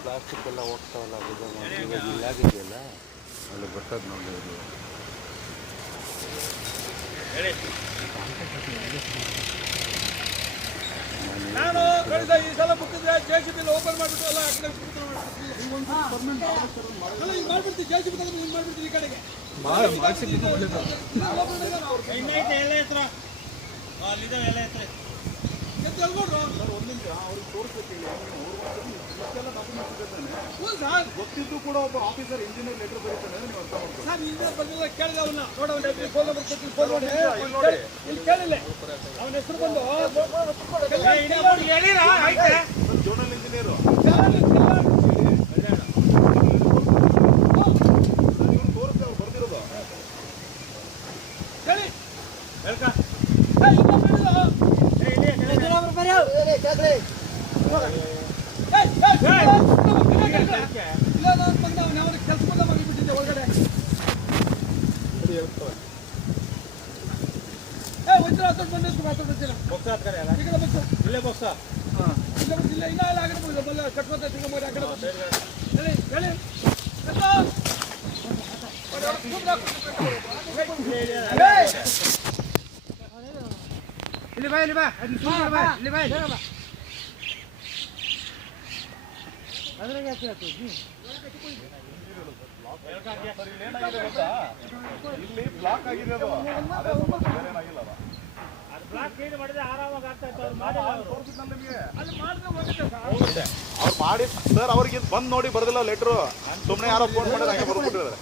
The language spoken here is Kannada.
ಪ್ಲಾಸ್ಟಿಕ್ ಎಲ್ಲ ಹೋಗ್ತಾವಲ್ಲ ಆಗಿದೆಯಲ್ಲ ಅಲ್ಲಿ ಬರ್ತದೆ ನೋಡಿ ನಾನು ಈ ಸಲ ಮುಟ್ಟಿದ್ರೆ JCB ಓಪನ್ ಮಾಡಿಬಿಟ್ಟು ಎಲ್ಲ ಆ ಕಡೆ ಮಾಡ್ಬಿಡ್ತೀವಿ. JCB ತಗೊಂಡು ಮಾಡ್ಬಿಡ್ತೀವಿ ಈ ಕಡೆಗೆ ಗೊತ್ತಿದ್ದು ಕೂಡ ಒಬ್ಬ ಆಫೀಸರ್ ಇಂಜಿನಿಯರ್ ಲೆಟರ್ ಬರೀತಾನೆ ನೀವು ಅರ್ಥ ಮಾಡ್ಕೊಳ್ಳಿ ಸರ್. ಇಂಜಿನಿಯರ್ ಬಂದಿಲ್ಲ ಕೇಳಿದೆ ಅವನ್ನ ನೋಡೋಣ ಫೋನ್ ನಂಬರ್ ಕೊಟ್ಟು ಫೋನ್ ಮಾಡಿ ಇಲ್ಲಿ ಕೇಳಿಲ್ಲ ಅವನ ಹೆಸರು ಬಂದು ಜೋನಲ್ ಇಂಜಿನಿಯರು ತೋರಿಸಿ ಅವ್ರು ಬರ್ದಿರೋದು ಹೇಳಿ ಕೆಲಸ ಮಾಡಿಬಿಟ್ಟಿದ್ದೆ ಒಳಗಡೆ ಇಲ್ಲೇ ಬಾಕ್ಸ ಇಲ್ಲ ಆಗಿರ್ಬೋದು ಕಟ್ಕೋತ ಆ ಕಡೆ ಹೇಳಿ ಹೇಳಿ ಇಲ್ಲಿ ಬಾ ಇಲ್ಲಿ ಬಾ ಇಲ್ಲಿ ಬಾ ಅದ್ರಾಗ ಇಲ್ಲಿ ಬ್ಲಾಕ್ ಆಗಿದೆ ಅದು ಏನಾಗಿಲ್ಲ ಅವ್ರು ಮಾಡಿ ಸರ್ ಅವ್ರಿಗೆ ಬಂದು ನೋಡಿ ಬರ್ದಿಲ್ಲ ಲೆಟ್ರು ಸುಮ್ಮನೆ ಯಾರೋ ಫೋನ್ ಮಾಡಿದ್ರೆ ಹಂಗೆ ಬರ್ಬಿಟ್ಟಿದ್ದಾರೆ